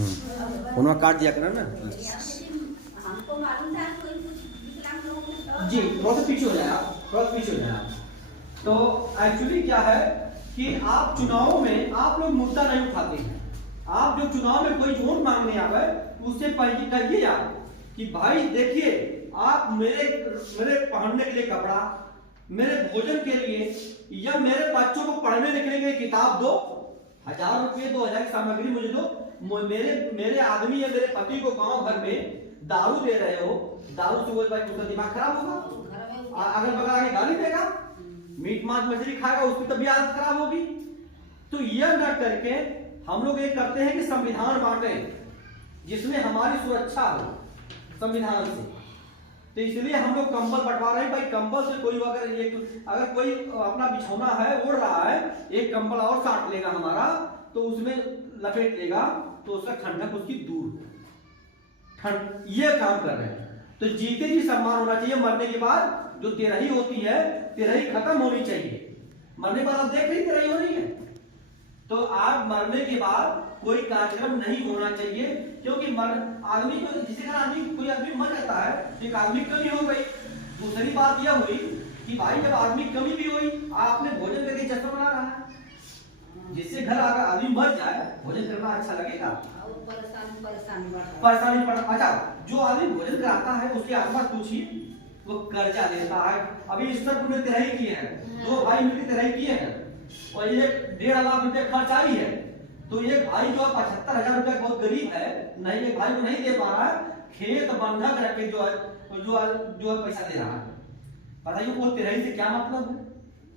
उन्होंने काट दिया करा ना जी। थोड़ा सा पीछे हो जाए आप, थोड़ा सा पीछे हो जाए आप। तो एक्चुअली क्या है कि आप चुनाव में आप लोग मुद्दा नहीं उठाते हैं। आप जो चुनाव में कोई वोट मांगने आवे उससे पहले कहिए आप कि भाई देखिए आप मेरे पहनने के लिए कपड़ा, मेरे भोजन के लिए या मेरे बच्चों को पढ़ने लिखने के लिए किताब दो, 1000 रुपये 2000 की सामग्री मुझे दो। मेरे आदमी या मेरे पति को गांव भर में दारू दे रहे हो, दारू से भाई उसका दिमाग खराब होगा, अगल बगल आके गाली देगा, मीट मांस मछली खाएगा, उसकी तबीयत हालत खराब होगी। तो यह न करके हम लोग ये करते हैं कि संविधान बांटे जिसमें हमारी सुरक्षा हो संविधान से। तो इसलिए हम लोग कंबल बंटवा रहे हैं भाई। कंबल से कोई अगर कोई अपना बिछौना है ओढ़ रहा है, एक कंबल और साट लेगा हमारा तो उसमें लपेट लेगा तो उसका ठंडक उसकी दूर ठंड, ये काम कर रहे हैं। तो जीते जी सम्मान होना चाहिए, मरने के बाद जो तेरही होती है तेरही खत्म होनी चाहिए। मरने के बाद आप देख रही तेरही हो रही है, तो आप मरने के बाद कोई कार्यक्रम नहीं होना चाहिए, क्योंकि आदमी को जिसे कोई आदमी मर जाता है तो एक आदमी कमी हो गई। दूसरी बात यह हुई कि भाई जब आदमी कमी भी हुई, आपने भोजन करके जश्न मना रहा है, जिससे घर अगर आदमी मर जाए भोजन करना अच्छा लगेगा, परेशानी पड़। अच्छा, जो आदमी भोजन कराता है उसकी आत्मा पूछिए, वो कर्जा लेता है। अभी इस तरह ने तिरही किए हैं, 2 भाई मिलकर तिरही किए हैं और ये 1.5 लाख रुपए खर्च आई है। तो ये भाई जो 75,000 रुपए बहुत गरीब है, नहीं एक भाई को नहीं दे पा रहा है, खेत बंधक रख के जो पैसा दे रहा है। बताइए वो तिरही से क्या मतलब है?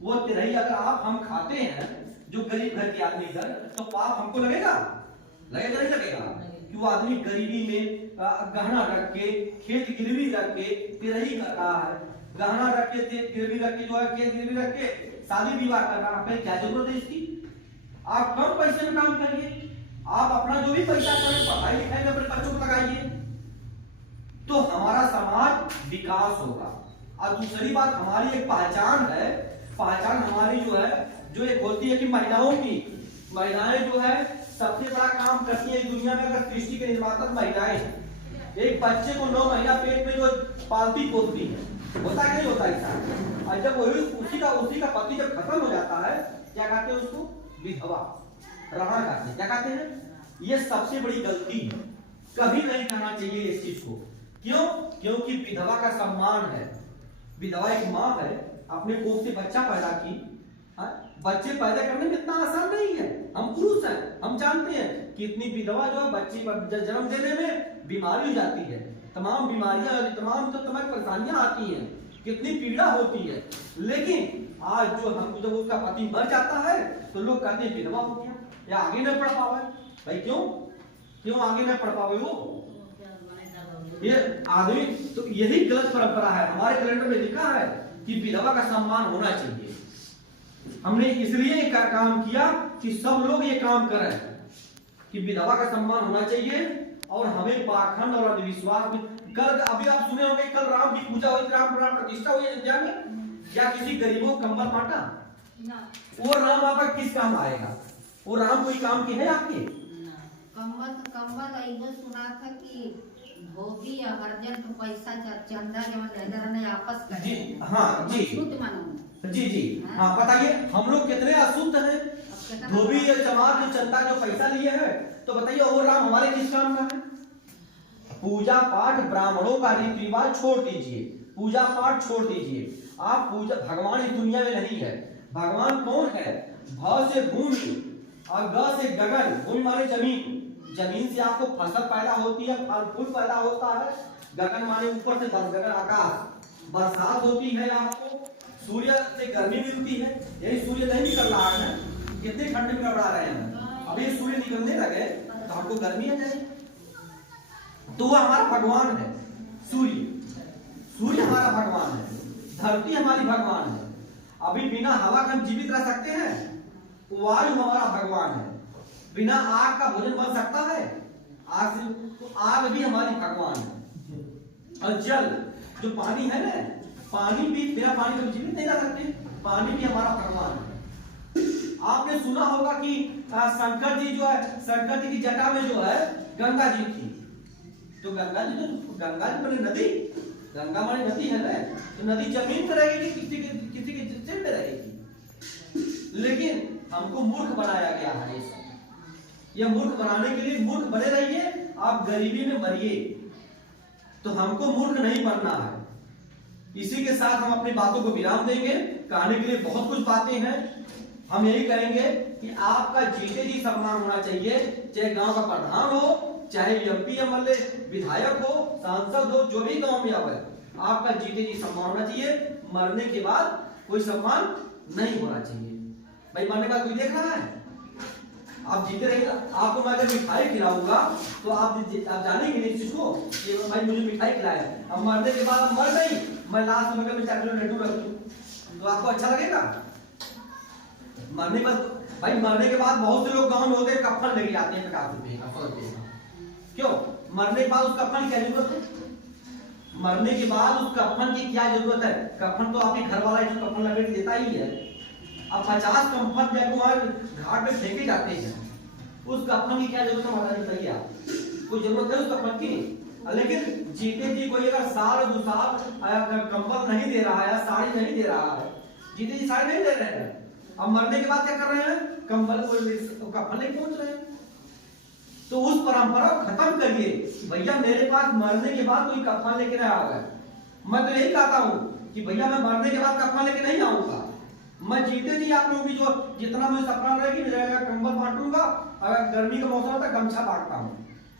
वो तिरही अगर आप हम खाते हैं जो गरीब घर के आदमी इधर, तो पाप हमको लगेगा नहीं लगेगा कि वो आदमी गरीबी में गहना रख के खेत गिरवी रख के तिरही कर रहा है, गहना रख के गिरवी रख के जो है खेत गिरवी रख के शादी विवाह कर रहा है। क्या जरूरत है इसकी? आप कम पैसे में काम करिए, आप अपना जो भी पैसा करें पढ़ाई लिखाई में अपने बच्चों को लगाइए, तो हमारा समाज विकास होगा। और दूसरी बात हमारी एक पहचान है, पहचान हमारी जो है जो एक होती है कि महिलाएं जो है सबसे बड़ा काम करती है दुनिया में। अगर सृष्टि के निर्माता महिलाएं हैं, एक बच्चे को 9 महीना पेट में जो पालती पोसती है, होता है नहीं होता ऐसा? और जब वही उसी का पति जब खत्म हो जाता है, क्या कहते हैं उसको? विधवा रहना कहते हैं। क्या कहते हैं? ये सबसे बड़ी गलती है, कभी नहीं करना चाहिए इस चीज को। क्यों? क्योंकि विधवा का सम्मान है। विधवा एक माँ है, अपने कोख से बच्चा पैदा की। बच्चे पैदा करने में इतना आसान नहीं है, हम पुरुष हैं, हम जानते हैं कि इतनी विधवा जो है बच्ची जन्म देने में बीमारी हो जाती है, तमाम बीमारियां, तमाम परेशानियां आती हैं, कितनी पीड़ा होती है। लेकिन आज जो हम जब उसका पति मर जाता है तो लोग कहते हैं विधवा हो गया या आगे नहीं पढ़ पावे। भाई क्यों आगे नहीं पढ़ पावे? वो ये आदमी, तो यही गलत परंपरा है। हमारे कैलेंडर में लिखा है कि विधवा का सम्मान होना चाहिए। हमने इसलिए काम किया कि सब लोग ये काम करें कि विधवा का सम्मान होना चाहिए। और हमें पाखंड और अंधविश्वास में कल, अभी आप सुने होंगे कल राम की पूजा हुई, राम प्रतिष्ठा हुई अयोध्या में, क्या किसी गरीबों को कंबल बांटा? वो राम आपका किस काम आएगा? वो राम कोई काम के है आपके? कंबल ऐसा सुना था कि धोबी या हरजन तो पैसा चंदा जमा ने आपस करे। जी हाँ जी जी हाँ, बताइए हम लोग कितने अशुद्ध हैं। धोबी या चमार जो चंदा जो पैसा लिए हैं, तो बताइए वो राम हमारे किस काम का है? पूजा पाठ ब्राह्मणों का रीति रिवाज छोड़ दीजिए, पूजा पाठ छोड़ दीजिए। आप पूजा, भगवान इस दुनिया में नहीं है। भगवान कौन है? भ से भूमि और ग से गगन। भूमि माने जमीन, जमीन से आपको फसल पैदा होती है, फल फूल पैदा होता है। गगन माने ऊपर से 10 गगन आकाश, बरसात होती है आपको, सूर्य से गर्मी मिलती है। यही सूर्य नहीं निकल रहा है, कितने ठंड में घबरा रहे हैं, अभी सूर्य निकलने लगे तो आपको गर्मी आ जाएगी। तो वो हमारा भगवान है। सूर्य हमारा भगवान है, धरती हमारी भगवान है। अभी बिना हवा के हम जीवित रह सकते हैं? वायु हमारा भगवान है। बिना आग का भोजन बन सकता है? आग से, तो आग भी हमारी भगवान है। और जल जो पानी है ना, पानी भी, बिना पानी को जीवित नहीं रह सकते, पानी भी हमारा भगवान है। आपने सुना होगा कि शंकर जी जो है, शंकर जी की जटा में जो है गंगा जी थी। तो गंगा जी मैंने नदी, गंगा मानी नदी है ना, तो नदी जमीन पे रहेगी, किसी के जिस्म पे रहेगी। लेकिन हमको मूर्ख बनाया गया है ये सब। ये मूर्ख बनाने के लिए मूर्ख बने रहिए, आप गरीबी में मरिए, तो हमको मूर्ख नहीं बनना है। इसी के साथ हम अपनी बातों को विराम देंगे। कहने के लिए बहुत कुछ बातें हैं। हम यही कहेंगे कि आपका जीते जी सम्मान होना चाहिए, चाहे गांव का प्रधान हो, चाहे एमपी एमएलए विधायक हो, सांसद हो, जो भी गांव में आवे, आपका जीते जी सम्मान होना चाहिए। मरने के बाद कोई सम्मान नहीं होना चाहिए। भाई मरने के बाद कोई देख रहा है? आप जीते रहिएगा। आपको मैं अगर मिठाई खिलाऊंगा तो आप जानेंगे नहीं चीज को कि भाई मुझे मिठाई खिलाया। अब मरने के बाद मर नहीं, मैं लास्ट में बगल में चॉकलेट लड्डू रख दूं, तो आपको अच्छा लगेगा? मरने पर भाई मरने के बाद बहुत से लोग गांव में होते हैं, कफन लेके जाते हैं 50 रुपए का, 100 रुपए का। क्यों? मरने के बाद उस कफन की क्या जरूरत है? मरने के बाद उस कफन की क्या जरूरत है? कफन तो आपके घर वाला जो कफन लपेट देता ही है। अब 50 कफन जाके घाट पे फेंके जाते हैं, उस कफन की क्या जरूरत है? बताइए बताइए आप, कोई जरूरत है उस कफन की? लेकिन जीते जी कोई अगर साल 2 साल कंबल नहीं दे रहा है, साड़ी नहीं दे रहा है, जीते जी साड़ी नहीं दे रहे हैं, अब मरने के बाद क्या कर रहे हैं? कंबल को कफन नहीं पहुंच रहे हैं। तो उस परंपरा को खत्म करिए। भैया मेरे पास मरने के बाद कोई कफन लेके नहीं आएगा। मैं तो यही कहता हूँ कि भैया मैं मरने के बाद कफन लेके नहीं आऊंगा। मैं जीते जी आप लोगों की जो जितना मुझे सपना रहेगी, कंबल बांटूंगा, अगर गर्मी का मौसम होता है गमछा बांटता हूँ,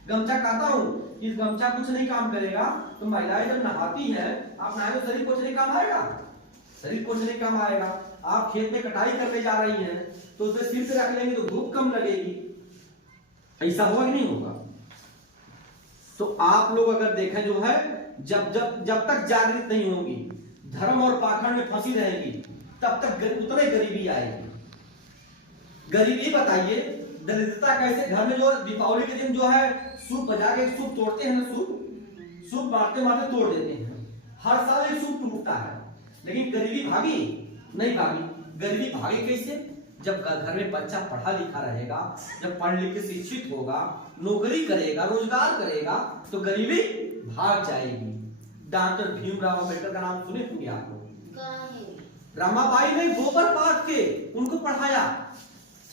गमछा कहता हूँ। इस गमछा कुछ नहीं काम करेगा। तो महिलाएं जब नहाती है, आप नहाए तो शरीर पोछने काम आएगा? शरीर पोछने काम आएगा। आप खेत में कटाई करने जा रही हैं तो उसे सिर पे रख लेंगे तो धूप कम लगेगी। ऐसा होगा कि नहीं होगा? तो आप लोग अगर देखें जो है, जब तक जागृत नहीं होंगी, धर्म और पाखंड में फंसी रहेगी, तब तक उतने गरीबी आएगी। गरीबी बताइए, दरिद्रता कैसे? घर में जो दीपावली के दिन जो है सूप बजा के सूप तोड़ते हैं ना, सूप मारते मारते तोड़ देते हैं। हर साल एक सूप टूटता है, लेकिन गरीबी भागी नहीं भागी। गरीबी भागी कैसे? जब घर में बच्चा पढ़ा लिखा रहेगा, जब पढ़ लिख के शिक्षित होगा, नौकरी करेगा, रोजगार करेगा, तो गरीबी भाग जाएगी। डॉक्टर भीमराव अम्बेडकर का नाम सुने होंगे आप लोग? रमाबाई ने गोबर पाट के उनको पढ़ाया,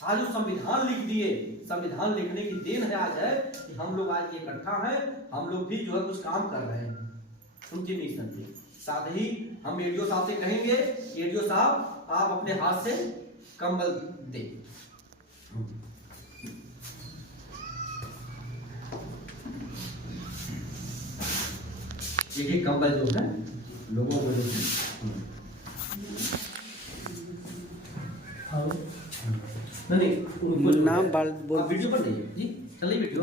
आज वो संविधान लिख दिए। संविधान लिखने की देन है आज है कि हम लोग आज इकट्ठा हैं, हम लोग भी जो है कुछ काम कर रहे हैं। उनकी मिशन थी। साथ ही हम एडीओ साहब से कहेंगे, एडीओ साहब आप अपने हाथ से कंबल दे। ये कंबल जो है लोगों को नहीं नाम वीडियो पर नहीं जी, चलिए वीडियो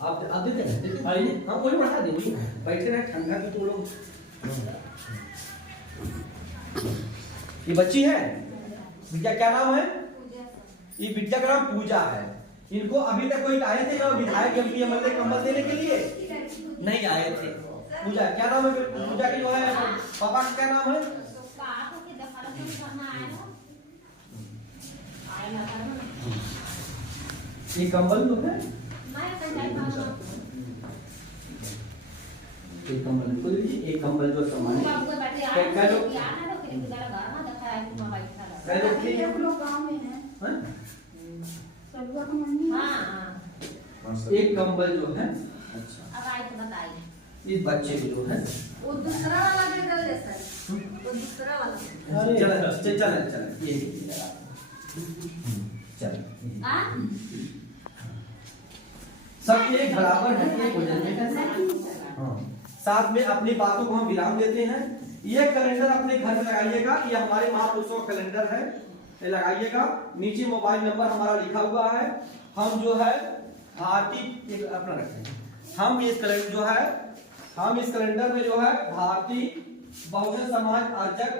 आप देते हैं, देखिए भाई ने हाँ कोई बढ़ा देंगे, बैठे रहे ठंडा की। तो लोग ये बच्ची है, विद्या क्या नाम है? ये विद्या का नाम पूजा है। इनको अभी तक कोई आए थे विधायक एमपी एमएलए कंबल देने के लिए? नहीं आए थे। पूजा क्या नाम है? पूजा की जो है पापा का क्या नाम है? ये कंबल जो है, एक कंबल को लीजिए, एक कंबल जो सामान एक कंबल जो है, अच्छा इस बच्चे के जो है वो दूसरा वाला दे दे सर, वो दूसरा वाला चल ये चल सब एक बराबर है, एक हो जाए। हाँ, साथ में अपनी बातों को हम विराम देते हैं। ये कैलेंडर अपने घर में लगाइएगा, ये हमारे महापुरुषों का कैलेंडर है, ये लगाइएगा। नीचे मोबाइल नंबर हमारा लिखा हुआ है। हम जो है भारतीय अपना रखें, हम इस कैलेंडर जो है, हम इस कैलेंडर में जो है भारतीय बहुजन समाज अध्यक्ष,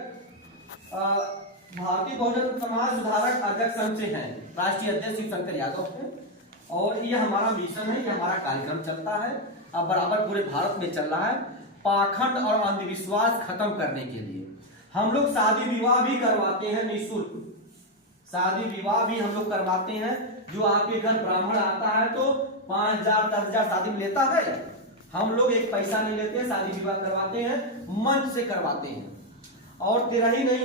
भारतीय बहुजन समाज सुधारक अध्यक्ष संघ से हैं, राष्ट्रीय अध्यक्ष शिवशंकर यादव हैं। और ये हमारा मिशन है, ये हमारा कार्यक्रम चलता है, अब बराबर पूरे भारत में चल रहा है। पाखंड और अंधविश्वास खत्म करने के लिए हम लोग शादी विवाह भी करवाते हैं निःशुल्क। शादी विवाह भी हम लोग करवाते हैं। जो आपके घर ब्राह्मण आता है तो 5,000 10,000 शादी में लेता है। हम लोग एक पैसा नहीं लेते, शादी विवाह करवाते हैं, मंच से करवाते हैं। और तेरा ही नहीं